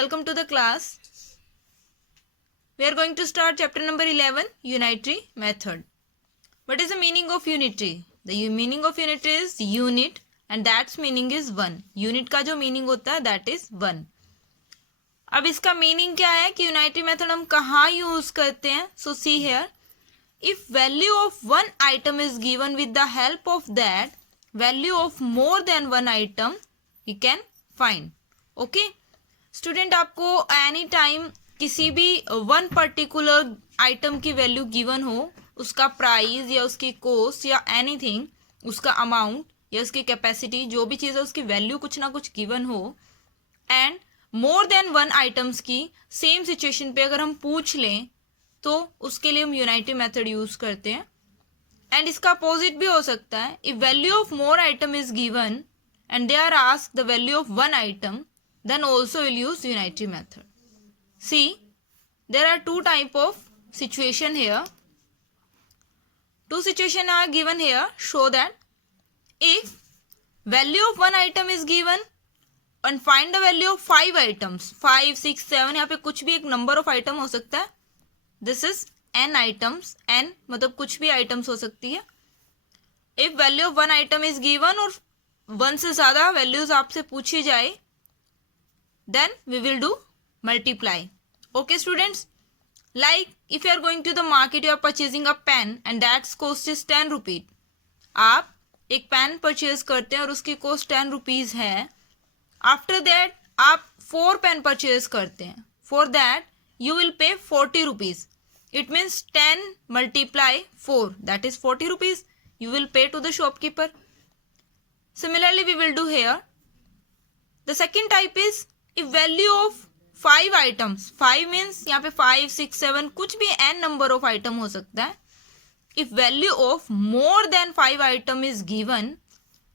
welcome to the class. We are going to start chapter number 11, unitary method. What is the meaning of unitary? The meaning of unitary is unit and that's meaning is 1. Unit का जो meaning होता है that is 1. अब इसका meaning क्या है कि unitary method हम कहाँ use करते हैं? So see here, if value of one item is given with the help of that value of more than one item, we can find. Okay? Student आपको एनी टाइम किसी भी one particular item की value given हो, उसका price या उसकी cost या anything, उसका अमाउंट या उसकी कैपेसिटी, जो भी चीज़ है उसकी वैल्यू कुछ ना कुछ गिवन हो and more than one items की सेम सिचुएशन पे अगर हम पूछ लें तो उसके लिए हम यूनाइटरी मेथड यूज करते हैं. एंड इसका अपोजिट भी हो सकता है. If value of more item is given and they are asked the value of one item, then also we'll use unitary method. See, there are two type of situation here. Two situation are given here. Show that if value of one item is given and find the value of 5 items, 5, 6, 7, यहाँ पे कुछ भी एक number of item हो सकता है. This is n items. n मतलब कुछ भी items हो सकती है. If value of one item is given और 1 से ज़्यादा values आपसे पूछी जाए, then we will do multiply. Okay students, like if you are going to the market, you are purchasing a pen and that cost is 10 rupees. आप एक pen purchase करते हैं और उसकी कॉस्ट 10 रुपीज़ है. आफ्टर दैट आप 4 pen purchase करते हैं. For that you will pay 40 rupees. It means 10 multiply 4, that is 40 rupees. You will pay to the shopkeeper. Similarly we will do here. The second type is if value of 5 items, 5 means यहाँ पे 5, 6, 7 कुछ भी n number of item हो सकता है. If value of more than 5 item is given,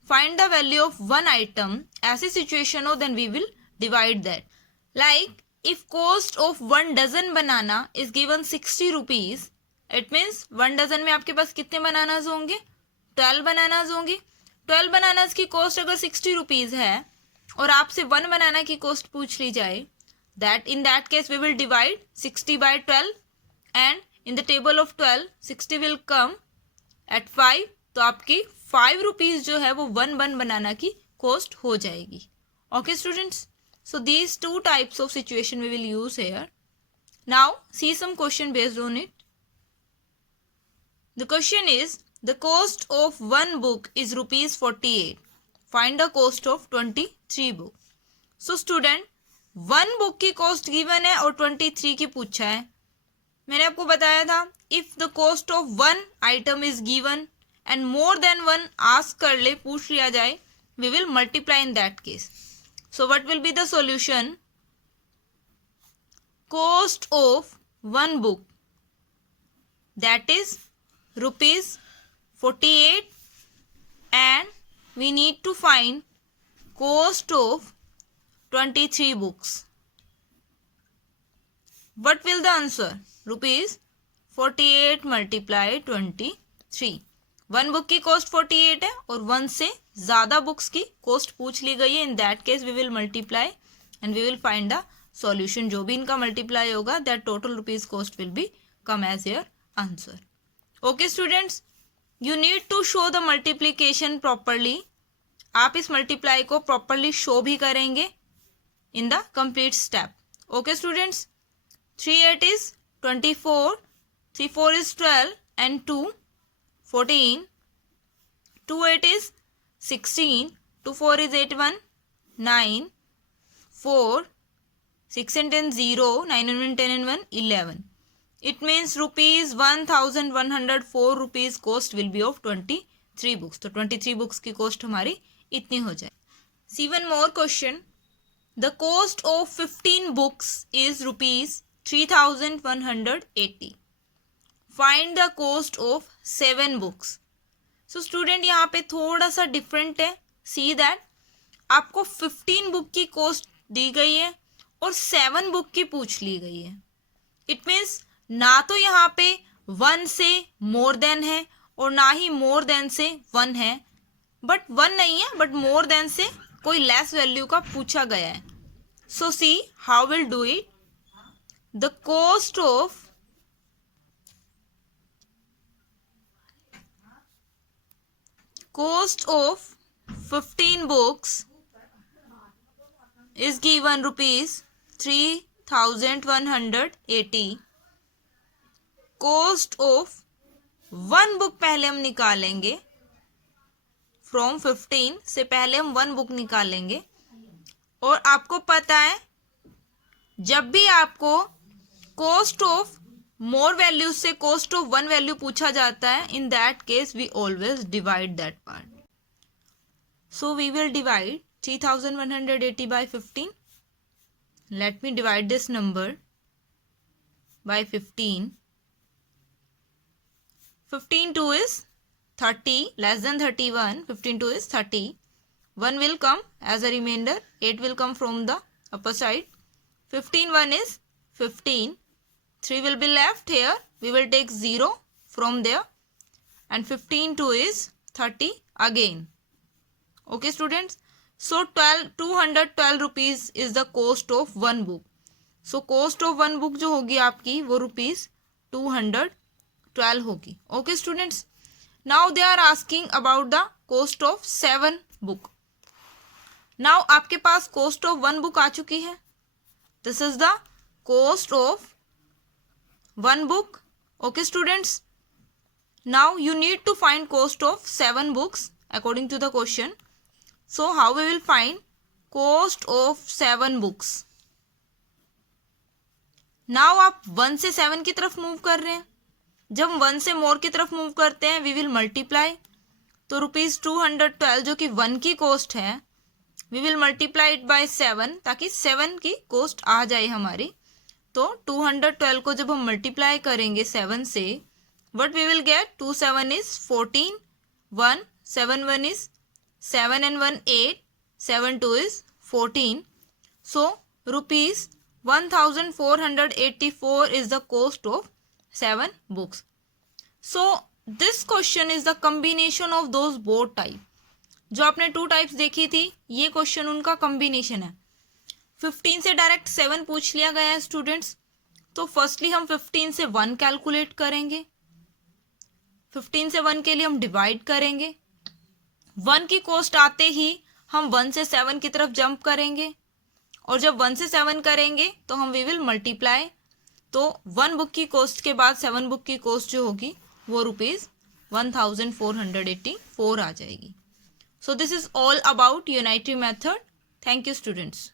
find the value of one item. ऐसी situation हो then we will divide that. Like if cost of 1 dozen banana is given 60 rupees, it means 1 dozen में आपके पास कितने bananas होंगे? 12 bananas होंगी. 12 bananas की cost अगर 60 rupees है और आपसे 1 बनाना की कॉस्ट पूछ ली जाए, that in that case we will divide 60 by 12 and in the table of 12 60 will come at 5. तो आपकी 5 रुपीज़ जो है वो 1 बनाना की कॉस्ट हो जाएगी. Okay students, so these 2 types of situation we will use here. Now see some question based on it. The question is the cost of one book is rupees 48. Find the cost of 23 book. So student, one book की cost given है और 23 की पूछा है. मैंने आपको बताया था if the cost of one item is given and more than one ask कर ले, पूछ लिया जाए, we will multiply in that case. So what will be the solution? Cost of one book, that is rupees 48 and we need to find cost of 23 books. What will the answer? Rupees 48 multiply 23. One book की cost 48 है और 1 से ज़्यादा books की cost पूछ ली गई है. In that case we will multiply and we will find the solution. जो भी इनका मल्टीप्लाई होगा that total rupees cost will become as your answer. Okay students, you need to show the multiplication properly. आप इस multiply को properly show भी करेंगे in the complete step. Okay students, 3 8 is 24, 3 4 is 12 and 2 14, 2 8 is 16, 2 4 is 8 1 9, 4 6 and 10 0, 9 and 10 and 1 11. It means rupees 1104 rupees cost will be of 23 books. तो 23 books की cost हमारी इतनी हो जाए. See one more question. The cost of 15 books is rupees 3180. Find the cost of 7 books. So student यहाँ पे थोड़ा सा डिफरेंट है. See that आपको 15 बुक की कॉस्ट दी गई है और 7 बुक की पूछ ली गई है. इट मीन्स ना तो यहाँ पे 1 से मोर देन है और ना ही मोर देन से 1 है, बट 1 नहीं है बट मोर देन से कोई लेस वैल्यू का पूछा गया है. So see how we'll do it. The cost of cost of 15 books is given rupees 3180. Cost of one book पहले हम निकालेंगे. फ्रॉम 15 से पहले हम वन बुक निकालेंगे. और आपको पता है जब भी आपको कॉस्ट ऑफ मोर वैल्यूज से कॉस्ट ऑफ वन वैल्यू पूछा जाता है, in that case we always divide that part. So we will divide 3180 by 15. Let me divide this number by 15. 15 2 is 30, less than 31. 15 2 is 30. 1 will come as a remainder. 8 will come from the upper side. 15 1 is 15. 3 will be left here. We will take 0 from there. And 15 2 is 30 again. Okay students. So 212 rupees is the cost of one book. So cost of one book जो होगी आपकी वो rupees 212 होगी. Okay students. Now they are asking about the cost of 7 book. Now आपके पास cost of one book आ चुकी है. This is the cost of one book. Okay students. Now you need to find cost of 7 books according to the question. So how we will find cost of 7 books? Now आप 1 से 7 की तरफ move कर रहे हैं. जब हम 1 से मोर की तरफ मूव करते हैं, वी विल मल्टीप्लाई. तो रुपीज 212 जो कि 1 की कॉस्ट है, we will multiply it by 7 ताकि 7 की कॉस्ट आ जाए हमारी. तो 212 को जब हम मल्टीप्लाई करेंगे 7 से, what we will get? 2 7 is 14, 1 7 1 is 7 and 1 8, 7 2 is 14. So rupees 1484 is the cost of 7 books. So this question is the combination of those both type. जो आपने 2 टाइप्स देखी थी, ये क्वेश्चन उनका कॉम्बिनेशन है. 15 से डायरेक्ट 7 पूछ लिया गया है स्टूडेंट्स. तो फर्स्टली हम 15 से 1 कैलकुलेट करेंगे. 15 से 1 के लिए हम डिवाइड करेंगे. 1 की कॉस्ट आते ही हम 1 से 7 की तरफ जंप करेंगे. और जब 1 से 7 करेंगे तो हम वी विल मल्टीप्लाई. तो 1 बुक की कॉस्ट के बाद 7 बुक की कॉस्ट जो होगी वो रुपीज 1484 आ जाएगी. So this is all about unitary method. Thank you students.